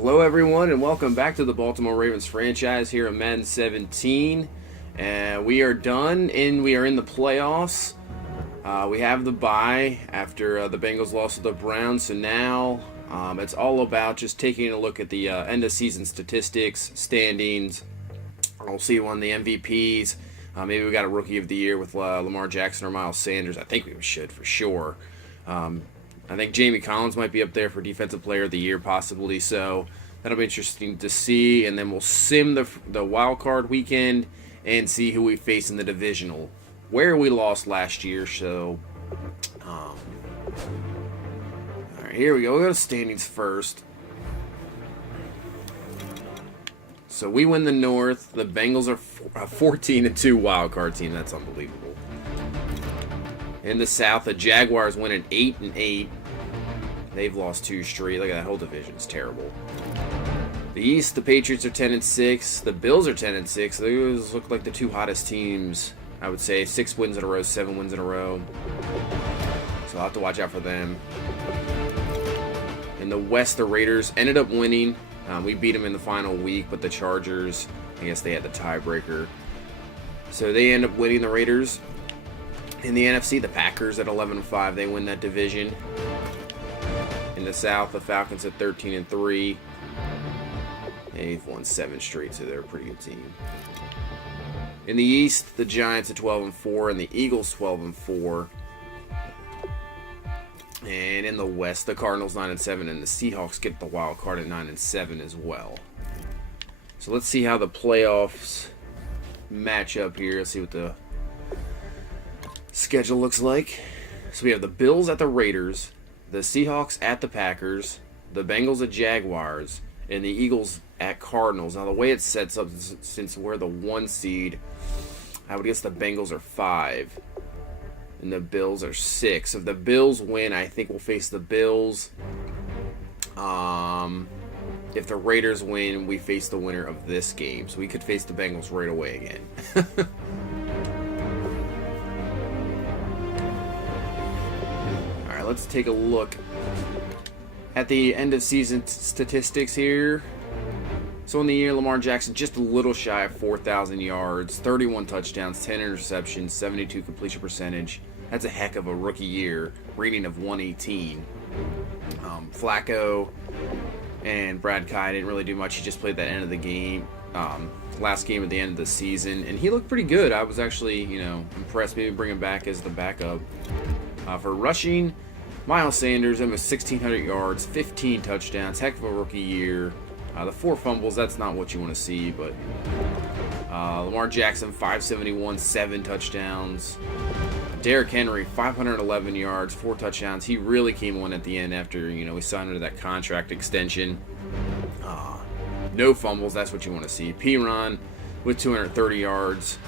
Hello, everyone, and welcome back to the Baltimore Ravens franchise here at Madden 17. And we are done, and we are in the playoffs. We have the bye after the Bengals lost to the Browns, so now it's all about just taking a look at the end-of-season statistics, standings. We'll see one of the MVPs. Maybe we got a Rookie of the Year with Lamar Jackson or Miles Sanders. I think we should for sure. I think Jamie Collins might be up there for Defensive Player of the Year, possibly. So that'll be interesting to see. And then we'll sim the wild card weekend and see who we face in the divisional, where we lost last year. So, all right, here we go. We'll go to standings first. So we win the North. The Bengals are a 14-2 wild card team. That's unbelievable. In the South, the Jaguars win at 8-8. They've lost 2 straight. Look at that whole division. It's terrible. The East, the Patriots are 10-6. The Bills are 10-6. Those look like the 2 hottest teams, I would say. 6 wins in a row, 7 wins in a row. So I'll have to watch out for them. In the West, the Raiders ended up winning. We beat them in the final week, but the Chargers, I guess they had the tiebreaker. So they end up winning, the Raiders. In the NFC, the Packers at 11-5. They win that division. In the South, the Falcons at 13-3. They've won 7 straight, so they're a pretty good team. In the East, the Giants at 12-4 and the Eagles 12-4. And in the West, the Cardinals 9-7 and the Seahawks get the wild card at 9-7 as well. So let's see how the playoffs match up here. Let's see what the schedule looks like. So we have the Bills at the Raiders, the Seahawks at the Packers, the Bengals at Jaguars, and the Eagles at Cardinals. Now the way it sets up, since we're the 1 seed, I would guess the Bengals are 5 and the Bills are 6. If the Bills win, I think we'll face the Bills. If the Raiders win, we face the winner of this game. So we could face the Bengals right away again. Alright, let's take a look at the end of season statistics here. So in the year, Lamar Jackson just a little shy of 4,000 yards, 31 touchdowns, 10 interceptions, 72 completion percentage. That's a heck of a rookie year. Rating of 118. Flacco and Brad Kai didn't really do much. He just played that end of the game, last game at the end of the season, and he looked pretty good. I was actually, impressed. Maybe bring him back as the backup. For rushing, Miles Sanders, almost 1,600 yards, 15 touchdowns, heck of a rookie year. The 4 fumbles, that's not what you want to see, but Lamar Jackson, 571, 7 touchdowns. Derrick Henry, 511 yards, 4 touchdowns. He really came on at the end after, we signed into that contract extension. No fumbles, that's what you want to see. P-Ron with 230 yards.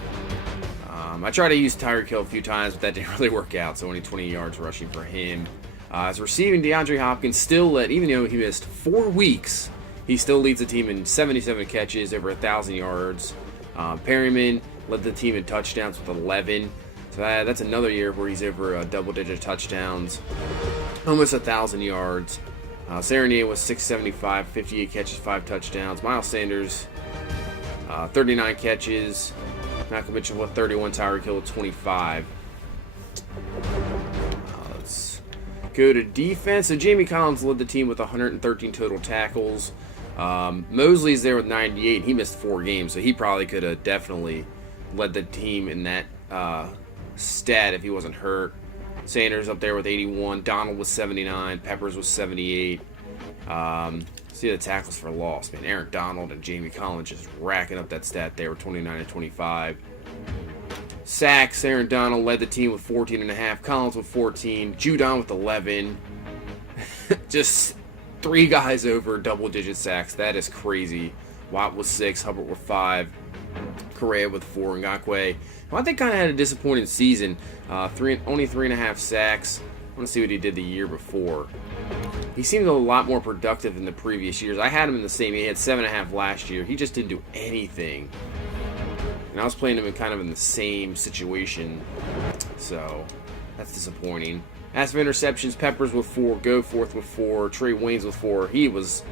I tried to use Tyreek Hill a few times, but that didn't really work out, so only 20 yards rushing for him. As receiving, DeAndre Hopkins still led, even though he missed 4 weeks, he still leads the team in 77 catches, over 1,000 yards. Perryman led the team in touchdowns with 11. So that's another year where he's over double-digit touchdowns, almost 1,000 yards. Serenier was 675, 58 catches, 5 touchdowns. Miles Sanders, 39 catches. Malcolm Mitchell with 31, Tyreek Hill with 25. Let's go to defense. So Jamie Collins led the team with 113 total tackles. Mosley's there with 98. He missed 4 games, so he probably could have definitely led the team in that stat if he wasn't hurt. Sanders up there with 81. Donald was 79. Peppers was 78. See the tackles for loss, man. Aaron Donald and Jamie Collins just racking up that stat there with 29 and 25. Sacks, Aaron Donald led the team with 14.5. Collins with 14. Judon with 11. Just 3 guys over double-digit sacks. That is crazy. Watt with 6. Hubbard with 5. Correa with 4. Ngakoue, well, I think kind of had a disappointing season. Only 3.5 sacks. I want to see what he did the year before. He seemed a lot more productive in the previous years. I had him in the same. He had 7.5 last year. He just didn't do anything. And I was playing him in the same situation. So that's disappointing. As for interceptions, Peppers with 4, Goforth with 4, Trey Waynes with 4. He was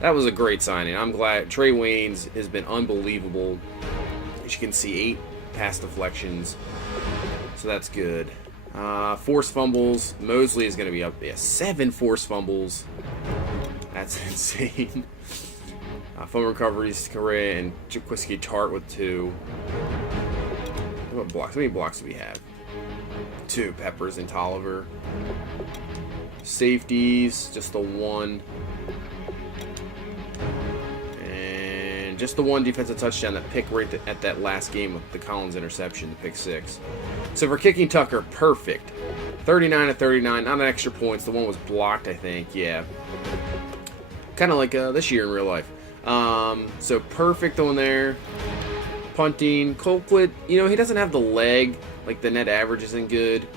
That was a great signing. I'm glad. Trey Waynes has been unbelievable. As you can see, 8 pass deflections. So that's good. Forced fumbles. Mosley is going to be up there. 7 forced fumbles. That's insane. Fumble recoveries, Correa and Jaquiski Tart with 2. What blocks? How many blocks do we have? 2. Peppers and Tolliver. Safeties, just the 1. And just the 1 defensive touchdown, that pick right at that last game with the Collins interception, the pick 6. So for kicking Tucker, perfect. 39 to 39, not an extra points. The one was blocked, I think. Yeah. Kind of like this year in real life. So perfect on there. Punting. Colquitt, you know, he doesn't have the leg. Like, the net average isn't good.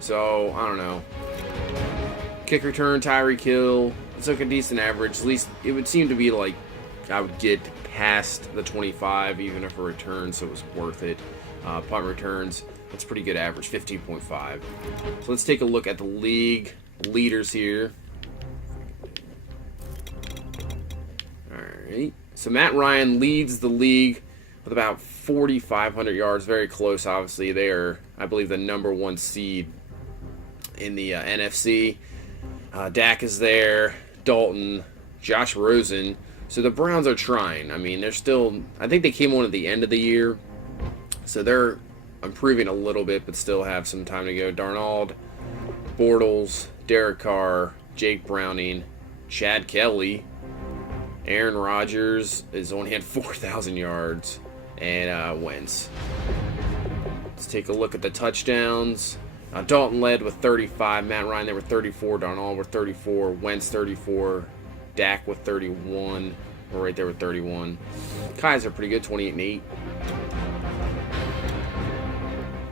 So, I don't know. Kick return, Tyreek Hill. It's like a decent average. At least it would seem to be like I would get past the 25 even if a return, so it was worth it. Punt returns, that's pretty good average, 15.5. So let's take a look at the league leaders here. Alright. So Matt Ryan leads the league with about 4,500 yards. Very close, obviously. They are, I believe, the #1 seed in the NFC. Dak is there. Dalton. Josh Rosen. So the Browns are trying. I mean, they're still... I think they came on at the end of the year. So they're improving a little bit, but still have some time to go. Darnold, Bortles, Derek Carr, Jake Browning, Chad Kelly, Aaron Rodgers is only had 4,000 yards, and Wentz. Let's take a look at the touchdowns. Dalton led with 35. Matt Ryan there with 34. Darnold with 34. Wentz 34. Dak with 31. We're right there with 31. Kaiser pretty good, 28 and 8.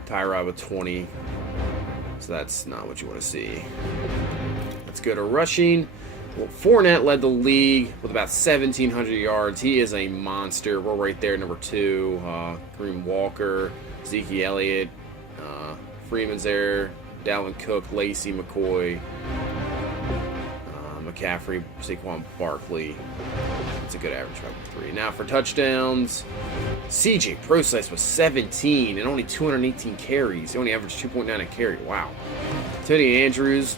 Tyrod with 20. So that's not what you want to see. Let's go to rushing. Well, Fournette led the league with about 1,700 yards. He is a monster. We're right there, number 2. Kareem Walker, Zeke Elliott, Freeman's there, Dalvin Cook, Lacey, McCoy, McCaffrey, Saquon Barkley. It's a good average, 5.3. Now for touchdowns, CJ Prosise was 17 and only 218 carries. He only averaged 2.9 a carry. Wow. Tony Andrews,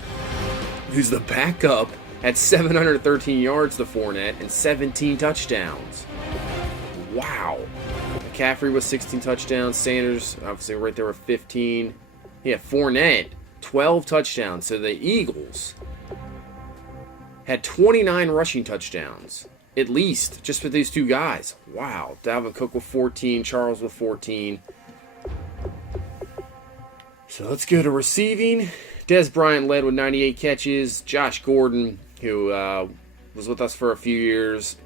who's the backup, had 713 yards to Fournette and 17 touchdowns. Wow. McCaffrey was 16 touchdowns. Sanders, obviously, right there with 15. Yeah, Fournette, 12 touchdowns. So the Eagles had 29 rushing touchdowns, at least, just with these 2 guys. Wow. Dalvin Cook with 14, Charles with 14. So let's go to receiving. Des Bryant led with 98 catches. Josh Gordon, who was with us for a few years,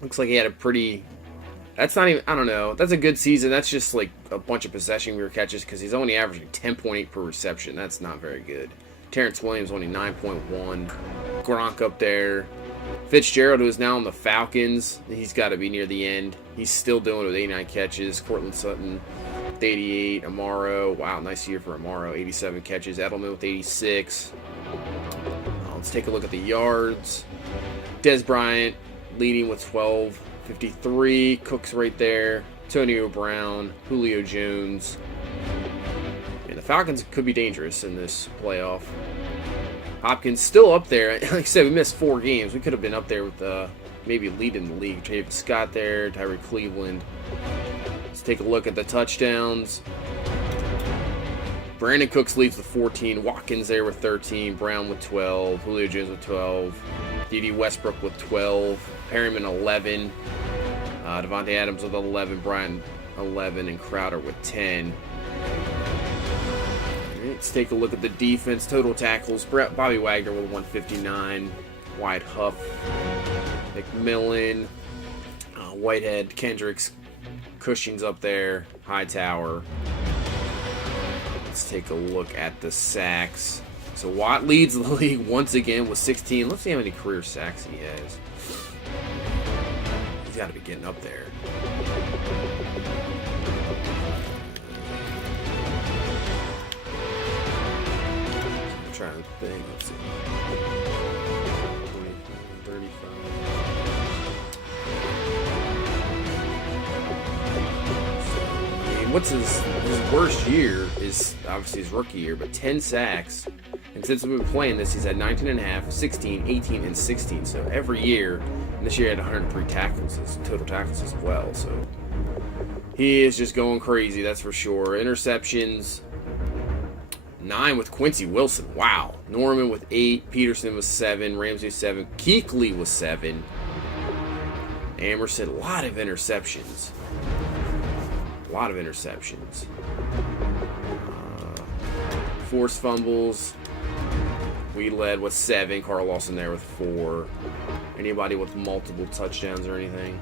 looks like he had a pretty... That's not even, I don't know. That's a good season. That's just like a bunch of possession catches because he's only averaging 10.8 per reception. That's not very good. Terrence Williams only 9.1. Gronk up there. Fitzgerald, who is now on the Falcons, he's got to be near the end. He's still doing it with 89 catches. Cortland Sutton with 88. Amaro, wow, nice year for Amaro. 87 catches. Edelman with 86. Let's take a look at the yards. Des Bryant leading with 12. 53, Cook's right there, Antonio Brown, Julio Jones. And the Falcons could be dangerous in this playoff. Hopkins still up there. Like I said, we missed 4 games. We could have been up there with maybe leading the league. Travis Scott there, Tyree Cleveland. Let's take a look at the touchdowns. Brandon Cooks leads with 14. Watkins there with 13. Brown with 12. Julio Jones with 12. D.D. Westbrook with 12. Perryman 11. Devontae Adams with 11. Bryant 11. And Crowder with 10. Right, let's take a look at the defense. Total tackles. Bobby Wagner with 159. Wyatt Huff. McMillan. Whitehead. Kendricks. Cushing's up there. Hightower. Let's take a look at the sacks. So Watt leads the league once again with 16. Let's see how many career sacks he has. He's got to be getting up there. I'm trying to think. Let's see. what's his worst year is obviously his rookie year, but 10 sacks. And since we've been playing this, he's had 19.5, 16, 18, and 16. So every year, and this year he had 103 tackles, total tackles as well. So he is just going crazy, that's for sure. Interceptions, 9 with Quincy Wilson. Wow. Norman with 8, Peterson with 7, Ramsey 7, Kuechly with 7. Amerson, a lot of interceptions. A lot of interceptions. Forced fumbles. We led with 7. Carl Lawson there with 4. Anybody with multiple touchdowns or anything?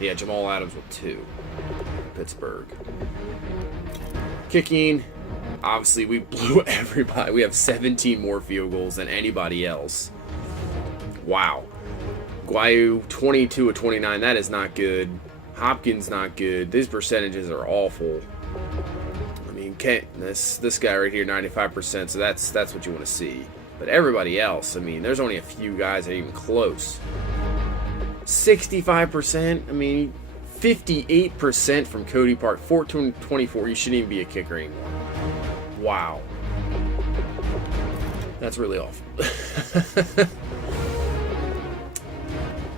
Yeah, Jamal Adams with 2. Pittsburgh. Kicking. Obviously, we blew everybody. We have 17 more field goals than anybody else. Wow. Guayu, 22 of 29. That is not good. Hopkins, not good. These percentages are awful. I mean, this guy right here, 95%. So that's what you want to see. But everybody else, I mean, there's only a few guys that are even close. 65%. I mean, 58% from Cody Park. 14-24. You shouldn't even be a kicker anymore. Wow. That's really awful.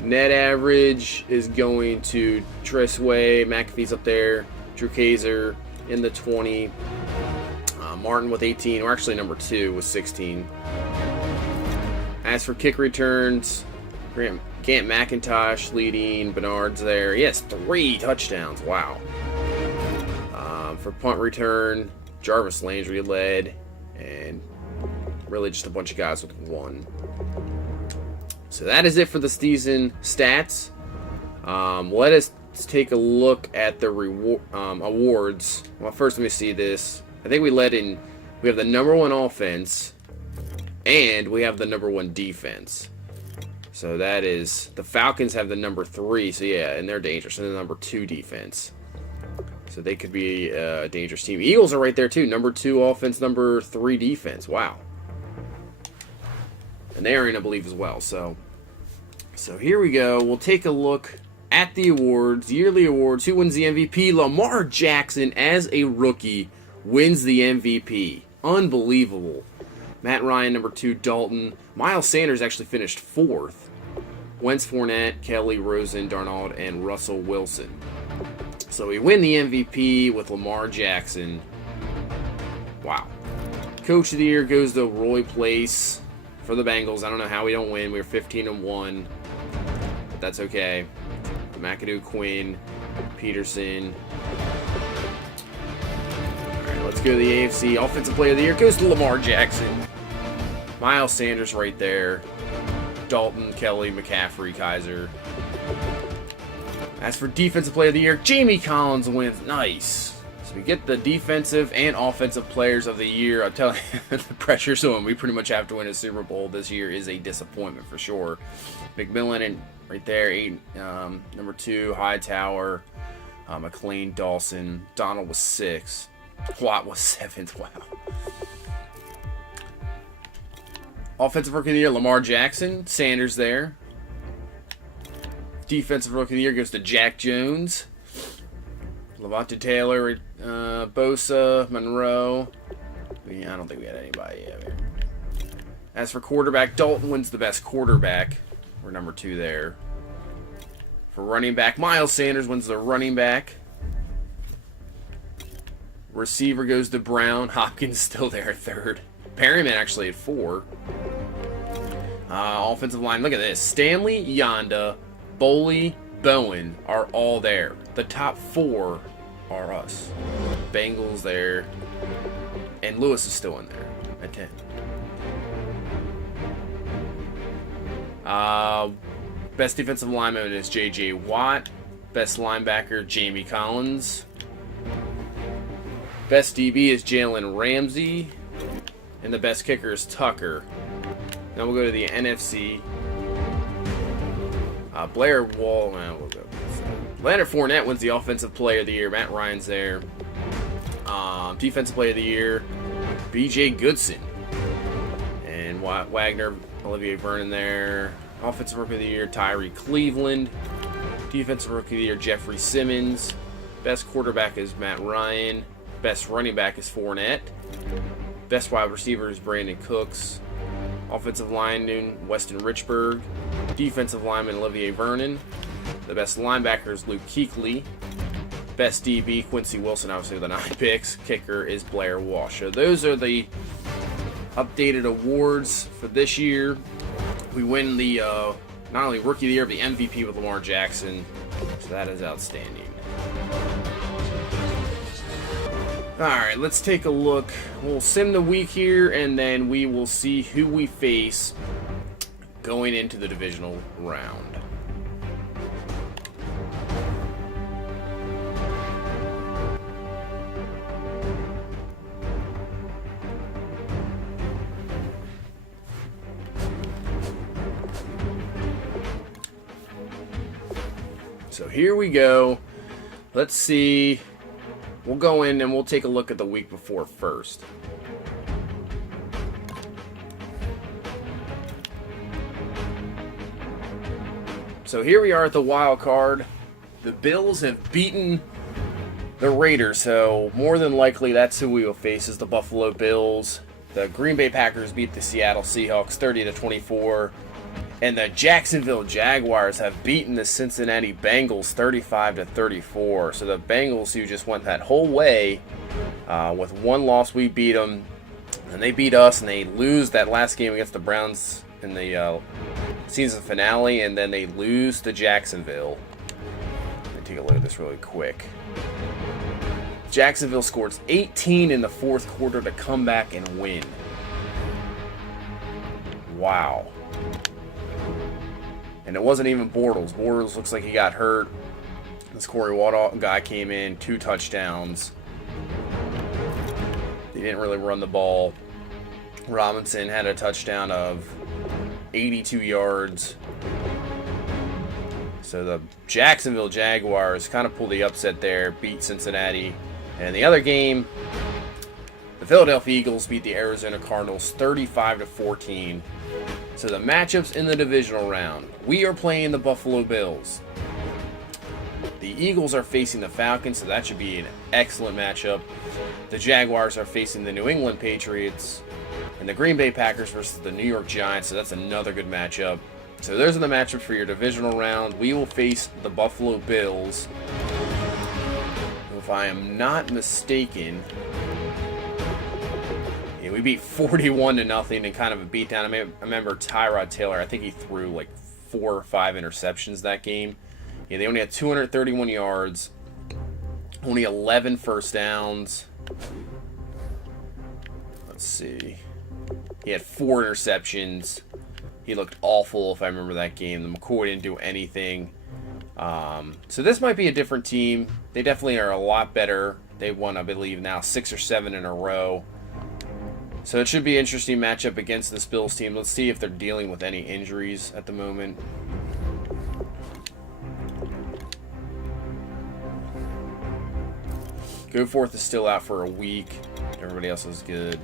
Net average is going to Tressway. McAfee's up there. Drew Kaiser in the 20. Martin with 18. We're actually number 2 with 16. As for kick returns, Gant McIntosh leading. Bernard's there. Yes, 3 touchdowns. Wow. For punt return, Jarvis Landry led. And really just a bunch of guys with 1. So that is it for the season stats. Let us take a look at the awards. Well, first let me see this. I think we have the number 1 offense, and we have the number 1 defense. So that is, the Falcons have the number 3, so yeah, and they're dangerous. And the number 2 defense. So they could be a dangerous team. Eagles are right there too. Number 2 offense, number 3 defense. Wow. And they are in, I believe, as well. So here we go. We'll take a look at the awards, yearly awards. Who wins the MVP? Lamar Jackson, as a rookie, wins the MVP. Unbelievable. Matt Ryan, number 2. Dalton. Miles Sanders actually finished 4th. Wentz, Fournette, Kelly, Rosen, Darnold, and Russell Wilson. So we win the MVP with Lamar Jackson. Wow. Coach of the Year goes to Roy Place. For the Bengals, I don't know how we don't win. We were 15-1, but that's okay. McAdoo, Quinn, Peterson. All right, let's go to the AFC. Offensive Player of the Year goes to Lamar Jackson. Miles Sanders right there. Dalton, Kelly, McCaffrey, Kaiser. As for Defensive Player of the Year, Jamie Collins wins. Nice. So we get the defensive and offensive players of the year. I'm telling you, the pressure's on. We pretty much have to win a Super Bowl. This year is a disappointment for sure. McMillan and right there, 8, number 2, Hightower, McLean, Dawson. Donald was 6. Watt was 7th. Wow. Offensive Rookie of the Year, Lamar Jackson. Sanders there. Defensive Rookie of the Year goes to Jack Jones. Levante Taylor, Bosa, Monroe. I don't think we had anybody yet. As for quarterback, Dalton wins the best quarterback. We're number 2 there. For running back, Miles Sanders wins the running back. Receiver goes to Brown. Hopkins still there at 3rd. Perryman actually at 4. Offensive line, look at this. Stanley, Yonda, Boley, Bowen are all there. The top 4 are us. Bengals there. And Lewis is still in there at 10. Best defensive lineman is J.J. Watt. Best linebacker, Jamie Collins. Best DB is Jalen Ramsey. And the best kicker is Tucker. Now we'll go to the NFC. Blair Wall. We'll go. Leonard Fournette wins the Offensive Player of the Year. Matt Ryan's there. Defensive Player of the Year, B.J. Goodson. And Wagner, Olivier Vernon there. Offensive Rookie of the Year, Tyree Cleveland. Defensive Rookie of the Year, Jeffrey Simmons. Best quarterback is Matt Ryan. Best running back is Fournette. Best wide receiver is Brandon Cooks. Offensive lineman, Weston Richburg. Defensive lineman, Olivier Vernon. The best linebacker is Luke Kuechly. Best DB, Quincy Wilson, obviously with the 9 picks. Kicker is Blair Walsh. So those are the updated awards for this year. We win the not only Rookie of the Year, but the MVP with Lamar Jackson. So that is outstanding. Alright, let's take a look. We'll sim the week here, and then we will see who we face going into the divisional round. So here we go. Let's see. We'll go in and we'll take a look at the week before first. So here we are at the wild card. The Bills have beaten the Raiders, so more than likely that's who we will face, is the Buffalo Bills. The Green Bay Packers beat the Seattle Seahawks 30-24. And the Jacksonville Jaguars have beaten the Cincinnati Bengals 35-34. So the Bengals, who just went that whole way with one loss, we beat them, and they beat us, and they lose that last game against the Browns in the season finale, and then they lose to Jacksonville. Let me take a look at this really quick. Jacksonville scores 18 in the fourth quarter to come back and win. Wow. And it wasn't even Bortles. Bortles looks like he got hurt. This Corey Waddle guy came in, 2 touchdowns. They didn't really run the ball. Robinson had a touchdown of 82 yards. So the Jacksonville Jaguars kind of pulled the upset there, beat Cincinnati. And in the other game, the Philadelphia Eagles beat the Arizona Cardinals 35-14. So the matchups in the divisional round. We are playing the Buffalo Bills. The Eagles are facing the Falcons, so that should be an excellent matchup. The Jaguars are facing the New England Patriots. And the Green Bay Packers versus the New York Giants, so that's another good matchup. So those are the matchups for your divisional round. We will face the Buffalo Bills. If I am not mistaken, we beat 41-0 in kind of a beatdown. I remember Tyrod Taylor, I think he threw like 4 or 5 interceptions that game. Yeah, they only had 231 yards, only 11 first downs. Let's see. He had 4 interceptions. He looked awful, if I remember that game. The McCoy didn't do anything. So this might be a different team. They definitely are a lot better. They won, I believe, now 6 or 7 in a row. So it should be an interesting matchup against this Bills team. Let's see if they're dealing with any injuries at the moment. Goforth is still out for a week. Everybody else is good.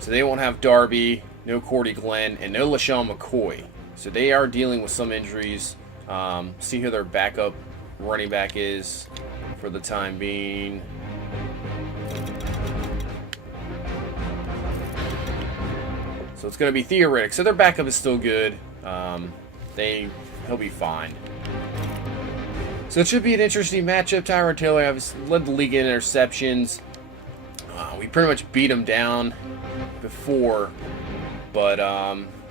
So they won't have Darby, no Cordy Glenn, and no LaShawn McCoy. So they are dealing with some injuries. See who their backup running back is for the time being. So it's going to be Theoretic. So their backup is still good. He'll be fine. So it should be an interesting matchup. Tyrod Taylor has led the league in interceptions. We pretty much beat him down before. But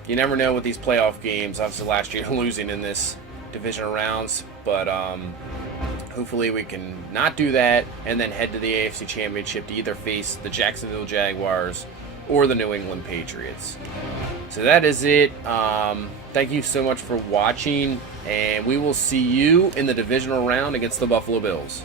you never know with these playoff games. Obviously last year losing in this divisional rounds. But hopefully we can not do that and then head to the AFC Championship to either face the Jacksonville Jaguars or the New England Patriots. So that is it. Thank you so much for watching, and we will see you in the divisional round against the Buffalo Bills.